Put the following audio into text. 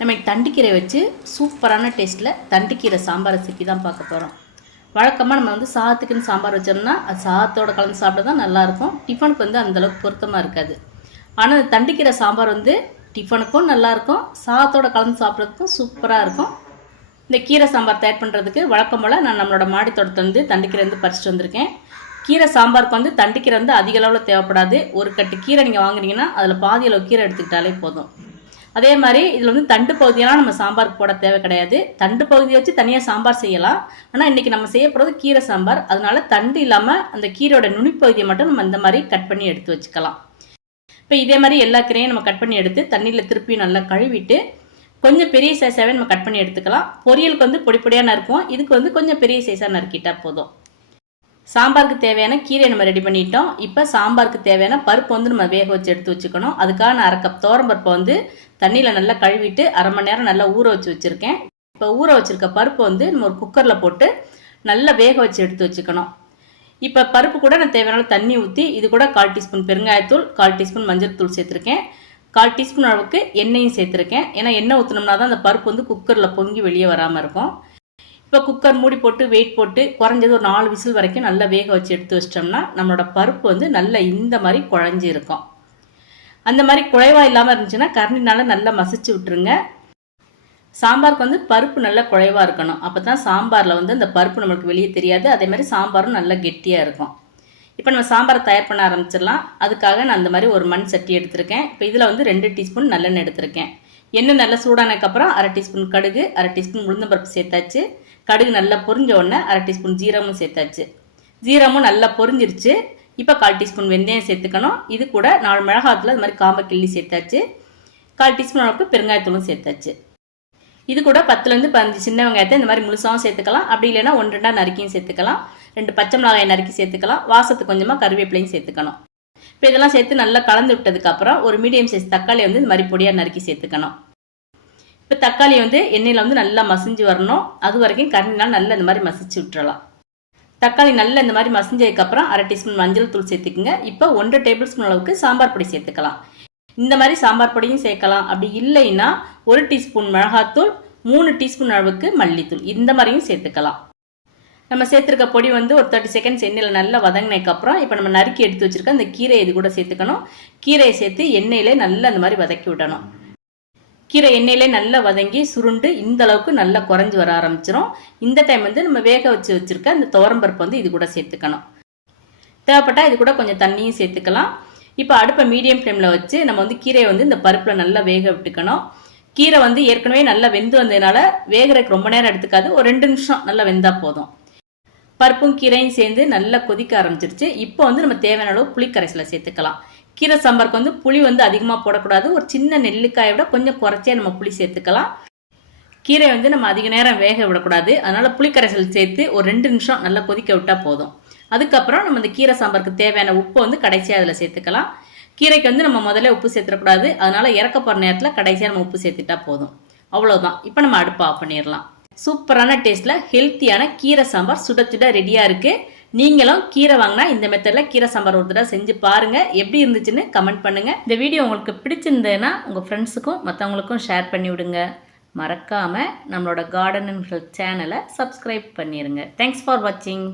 நம்ம தண்டுக்கீரை வச்சு சூப்பரான டேஸ்ட்டில் தண்டுக்கீரை சாம்பார் ரெசிபி தான் பார்க்க போகிறோம். வழக்கமாக நம்ம சாதத்துக்குன்னு சாம்பார் வச்சோம்னா அது சாதத்தோடு கலந்து சாப்பிட தான் நல்லாயிருக்கும். டிஃபனுக்கு அந்தளவுக்கு பொருத்தமாக இருக்காது. ஆனால் தண்டுக்கீரை சாம்பார் டிஃபனுக்கும் நல்லாயிருக்கும், சாதத்தோடு கலந்து சாப்பிட்றதுக்கும் சூப்பராக இருக்கும். இந்த கீரை சாம்பார் தயார் பண்ணுறதுக்கு வழக்கம் போல் நான் நம்மளோட மாடி தோட்டத்தை தண்டுக்கீரை பறிச்சுட்டு வந்திருக்கேன். கீரை சாம்பாருக்கு தண்டுக்கீரை அதிக அளவில் தேவைப்படாது. ஒரு கட்டு கீரை நீங்கள் வாங்குறீங்கன்னா அதில் பாதி அளவு கீரை எடுத்துக்கிட்டாலே போதும். அதே மாதிரி இதில் தண்டு பகுதியெல்லாம் நம்ம சாம்பாருக்கு போட தேவை கிடையாது. தண்டு பகுதியை வச்சு தனியாக சாம்பார் செய்யலாம். ஆனால் இன்றைக்கி நம்ம செய்ய போகிறது கீரை சாம்பார். அதனால தண்டு இல்லாமல் அந்த கீரையோட நுனிப்பகுதியை மட்டும் நம்ம இந்த மாதிரி கட் பண்ணி எடுத்து வச்சுக்கலாம். இப்போ இதே மாதிரி எல்லா கீரையும் நம்ம கட் பண்ணி எடுத்து தண்ணியில் திருப்பி நல்லா கழுவிட்டு கொஞ்சம் பெரிய சைஸாகவே நம்ம கட் பண்ணி எடுத்துக்கலாம். பொரியலுக்கு பொடி பொடியாக நறுக்கும், இதுக்கு கொஞ்சம் பெரிய சைஸாக நறுக்கிட்டால் போதும். சாம்பாருக்கு தேவையான கீரை நம்ம ரெடி பண்ணிட்டோம். இப்போ சாம்பாருக்கு தேவையான பருப்பு நம்ம வேக வச்சு எடுத்து வச்சுக்கணும். அதுக்காக 1/2 கப் துவரம்பருப்பை தண்ணியில் நல்லா கழுவிட்டு 1/2 மணி நேரம் நல்லா ஊற வச்சு வச்சுருக்கேன். இப்போ ஊற வச்சுருக்க பருப்பு நம்ம ஒரு குக்கரில் போட்டு நல்லா வேக வச்சு எடுத்து வச்சுக்கணும். இப்போ பருப்பு கூட நான் தேவையான தண்ணி ஊற்றி இது கூட 1/4 டீஸ்பூன் பெருங்காயத்தூள், 1/4 டீஸ்பூன் மஞ்சள் தூள் சேர்த்துருக்கேன். 1/4 டீஸ்பூன் அளவுக்கு எண்ணெயும் சேர்த்துருக்கேன். ஏன்னா எண்ணெய் ஊற்றினோம்னா தான் அந்த பருப்பு குக்கரில் பொங்கி வெளியே வராமல் இருக்கும். இப்போ குக்கர் மூடி போட்டு வெயிட் போட்டு குறைஞ்சது ஒரு 4 விசில் வரைக்கும் நல்லா வேக வச்சு எடுத்து வச்சிட்டோம்னா நம்மளோட பருப்பு நல்லா இந்த மாதிரி குழஞ்சி இருக்கும். அந்த மாதிரி குழைவா இல்லாமல் இருந்துச்சுன்னா கரண்டினால நல்லா மசிச்சு விட்டுருங்க. சாம்பாருக்கு பருப்பு நல்லா குழைவா இருக்கணும். அப்போ தான் சாம்பாரில் அந்த பருப்பு நம்மளுக்கு வெளியே தெரியாது. அதே மாதிரி சாம்பாரும் நல்லா கெட்டியாக இருக்கும். இப்போ நம்ம சாம்பாரை தயார் பண்ண ஆரம்பிச்சிடலாம். அதுக்காக நான் அந்த மாதிரி ஒரு மண் சட்டி எடுத்திருக்கேன். இப்போ இதில் 2 டீஸ்பூன் நல்லெண்ணெய் எடுத்திருக்கேன். எண்ணெய் நல்லா சூடானதுக்கப்புறம் 1/2 டீஸ்பூன் கடுகு, 1/2 டீஸ்பூன் உளுந்தம்பருப்பு சேர்த்தாச்சு. கடுகு நல்லா பொரிஞ்ச உடனே 1/2 டீஸ்பூன் ஜீரகமும் சேர்த்தாச்சு. ஜீரகமும் நல்லா பொரிஞ்சிருச்சு. இப்போ 1/4 டீஸ்பூன் வெந்தயம் சேர்த்துக்கணும். இது கூட 4 மிளகாத்தில் அது மாதிரி காம்பை கிள்ளி சேர்த்தாச்சு. 1/4 டீஸ்பூன் அளவுக்கு பெருங்காயத்தூளும் சேர்த்தாச்சு. இது கூட 10லேருந்து 15 சின்ன வெங்காயத்தை இந்த மாதிரி முழுசாகவும் சேர்த்துக்கலாம். அப்படி இல்லைன்னா 1-2 நறுக்கியும் சேர்த்துக்கலாம். 2 பச்சை மிளகாயை நறுக்கி சேர்த்துக்கலாம். வாசத்துக்கு கொஞ்சமாக கருவேப்பிலையும் சேர்த்துக்கணும். இப்போ இதெல்லாம் சேர்த்து நல்லா கலந்து விட்டதுக்கப்புறம் ஒரு மீடியம் சைஸ் தக்காளி இந்த மாதிரி பொடியாக நறுக்கி சேர்த்துக்கணும். இப்போ தக்காளி எண்ணெயில் நல்லா மசிஞ்சு வரணும். அது வரைக்கும் கரண்டினால் நல்லா இந்த மாதிரி மசிச்சு விட்டுறலாம். தக்காளி நல்லா இந்த மாதிரி மசிஞ்சதுக்கப்புறம் 1/2 டீஸ்பூன் மஞ்சள் தூள் சேர்த்துக்குங்க. இப்போ 1 டேபிள் ஸ்பூன் அளவுக்கு சாம்பார் பொடி சேர்த்துக்கலாம். இந்த மாதிரி சாம்பார் பொடியும் சேர்க்கலாம். அப்படி இல்லைன்னா 1 டீஸ்பூன் மிளகாத்தூள், 3 டீஸ்பூன் அளவுக்கு மல்லித்தூள் இந்த மாதிரியும் சேர்த்துக்கலாம். நம்ம சேர்த்துருக்க பொடி ஒரு 30 செகண்ட்ஸ் எண்ணெயில் நல்லா வதங்கினதுக்கப்புறம் இப்போ நம்ம நறுக்கி எடுத்து வச்சுருக்க அந்த கீரையை இது கூட சேர்த்துக்கணும். கீரையை சேர்த்து எண்ணெயிலே நல்லா அந்த மாதிரி வதக்கி விடணும். கீரை எண்ணெயிலே நல்லா வதங்கி சுருண்டு இந்த அளவுக்கு நல்லா குறைஞ்சி வர ஆரம்பிச்சிடும். இந்த டைம் நம்ம வேக வச்சு வச்சுருக்க அந்த துவரம்பருப்பு இது கூட சேர்த்துக்கணும். தேவைப்பட்டால் இது கூட கொஞ்சம் தண்ணியும் சேர்த்துக்கலாம். இப்போ அடுப்பை மீடியம் ஃப்ளேமில் வச்சு நம்ம கீரையை இந்த பருப்பில் நல்லா வேக விட்டுக்கணும். கீரை ஏற்கனவே நல்லா வெந்து வந்ததுனால வேகிறதுக்கு ரொம்ப நேரம் எடுத்துக்காது. ஒரு 2 நிமிஷம் நல்லா வெந்தால் போதும். பருப்பும் கீரையும் சேர்ந்து நல்லா கொதிக்க ஆரம்பிச்சிருச்சு. இப்போ நம்ம தேவையான அளவு புளிக்கரைசலை சேர்த்துக்கலாம். கீரை சாம்பாருக்கு புளி அதிகமாக போடக்கூடாது. ஒரு சின்ன நெல்லிக்காயை விட கொஞ்சம் குறைச்சே நம்ம புளி சேர்த்துக்கலாம். கீரை நம்ம அதிக நேரம் வேக விடக்கூடாது. அதனால் புளிக்கரைசல் சேர்த்து ஒரு 2 நிமிஷம் நல்லா கொதிக்க விட்டால் போதும். அதுக்கப்புறம் நம்ம இந்த கீரை சாம்பாருக்கு தேவையான உப்பு கடைசியாக அதில் சேர்த்துக்கலாம். கீரைக்கு நம்ம முதல்ல உப்பு சேர்த்துடக்கூடாது. அதனால் இறக்க போகிற நேரத்தில் கடைசியாக நம்ம உப்பு சேர்த்துட்டா போதும். அவ்வளோதான். இப்போ நம்ம அடுப்பை ஆஃப் பண்ணிடலாம். சூப்பரான டேஸ்ட்டில் ஹெல்த்தியான கீரை சாம்பார் சுட சுட ரெடியாக இருக்குது. நீங்களும் கீரை வாங்கினா இந்த மெத்தடில் கீரை சாம்பார் ஒரு தடவை செஞ்சு பாருங்கள். எப்படி இருந்துச்சுன்னு கமெண்ட் பண்ணுங்கள். இந்த வீடியோ உங்களுக்கு பிடிச்சிருந்ததுன்னா உங்கள் ஃப்ரெண்ட்ஸுக்கும் மற்றவங்களுக்கும் ஷேர் பண்ணி விடுங்க. மறக்காமல் நம்மளோட கார்டன் அண்ட் ஹெல்த் சேனலை சப்ஸ்கிரைப் பண்ணிடுங்க. தேங்க்ஸ் ஃபார் வாட்சிங்.